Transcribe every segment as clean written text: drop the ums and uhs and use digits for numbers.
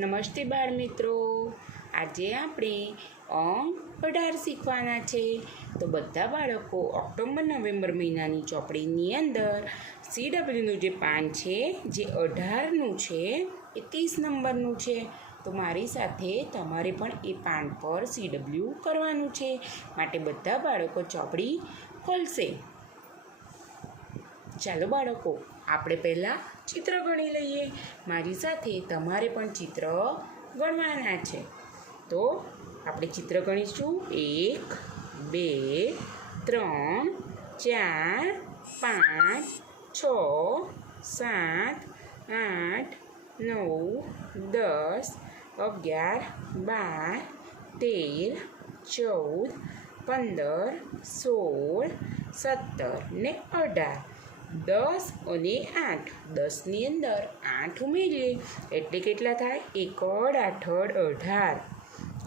નમસ્તે બાળ મિત્રો, આજે આપણે અંક 18 શીખવાના છે. તો બધા બાળકો ઓક્ટોબર નવેમ્બર મહિનાની ચોપડીની અંદર CWનું જે પાન છે જે 18નું છે એ 30 નંબરનું છે. તો મારી સાથે તમારે પણ એ પાન પર CW કરવાનું છે, માટે બધા બાળકો ચોપડી ખોલશે. ચાલો બાળકો, આપણે પહેલાં ચિત્ર ગણી લઈએ. મારી સાથે તમારે પણ ચિત્ર ગણવાના છે. તો આપણે ચિત્ર ગણીશું 1 2 3 4 5 6 7 8 9 10 11 12 13 14 15 16 17 ને 18. 10 અને 8, 10ની અંદર 8 ઉમેરીએ એટલે કેટલા થાય? 1 8 18.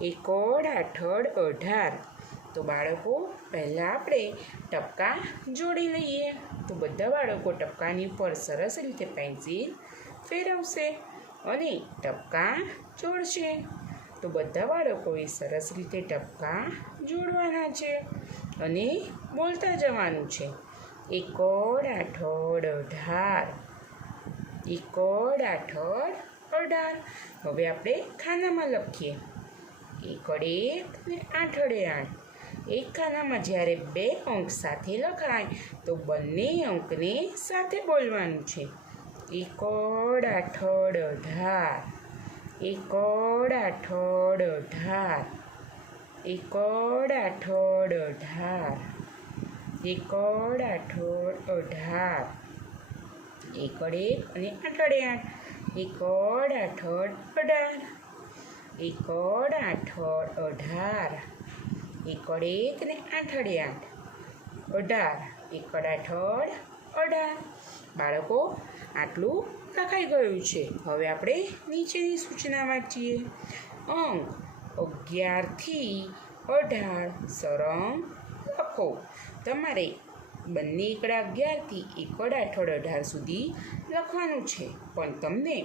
1 8 18. તો બાળકો, પહેલાં આપણે ટપકા જોડી લઈએ. તો બધા બાળકો ટપકાની ઉપર સરસ રીતે પેન્સિલ ફેરવશે અને ટપકા જોડશે. તો બધા બાળકોએ સરસ રીતે ટપકા જોડવાના છે અને બોલતા જવાનું છે. 1 8 18. 1 8 18. હવે આપણે ખાનામાં લખીએ. 1 1 ને 8 8. એક ખાનામાં જ્યારે બે અંક સાથે લખાય તો બંને અંકને સાથે બોલવાનું છે. 1 8 18. 1 8 18. 1 8 18. 1 8 18. 1 અને 8 8. 1 8 18. 1 8 18. 1 ને 8 8. 18. 1 8 18. બાળકો, આટલું લખાઈ ગયું છે. હવે આપણે નીચેની સૂચના વાંચીએ. અંક 11 થી 18 સરંગ લખો. તમારે બંને એકડા 11થી 1 8 18 સુધી લખવાનું છે, પણ તમને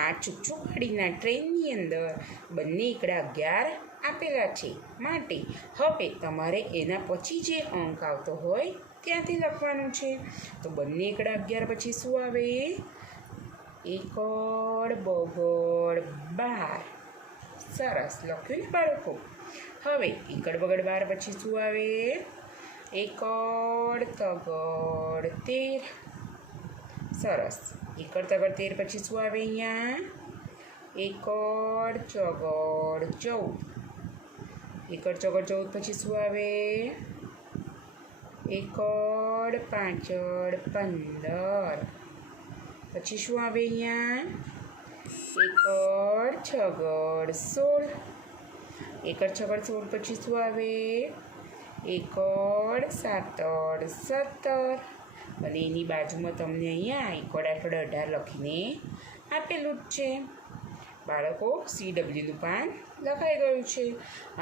આ ચૂકચુકવાડીના ટ્રેનની અંદર બંને એકડા 11 આપેલા છે, માટે હવે તમારે એના પછી જે અંક આવતો હોય ત્યાંથી લખવાનું છે. તો બંને એકડા 11 પછી શું આવે? 1 બગડ 12. સરસ લખ્યું ને બાળકો? હવે 1 બગડ 12 પછી શું આવે? 1 તગડ 13. સરસ. 1 તગડ 13 પછી શું આવે અહીંયા? 1 ચોગડ 14. 1 ચોગડ 14 પછી શું આવે? 1 પાંચડ 15. પછી શું આવે અહીંયા? 1 છગડ 16. 1 છગડ 16 પછી શું આવે? 1 સાતડ 17. અને એની બાજુમાં તમને અહીંયા 1 8 18 લખીને આપેલું જ છે. બાળકો, CWનું પાન લખાઈ ગયું છે.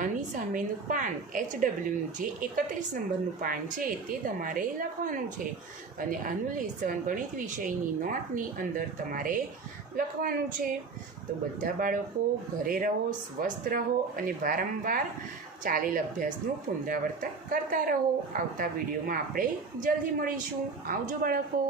આની સામેનું પાન HWનું જે 31 નંબરનું પાન છે તે તમારે લખવાનું છે. અને આનું લેસન ગણિત વિષયની નોટની અંદર તમારે લખવાનું છે. તો બધા બાળકો ઘરે રહો, સ્વસ્થ રહો અને વારંવાર ચાલેલ અભ્યાસનું પુનરાવર્તન કરતા રહો. આવતા વિડીયોમાં આપણે જલ્દી મળીશું. આવજો બાળકો.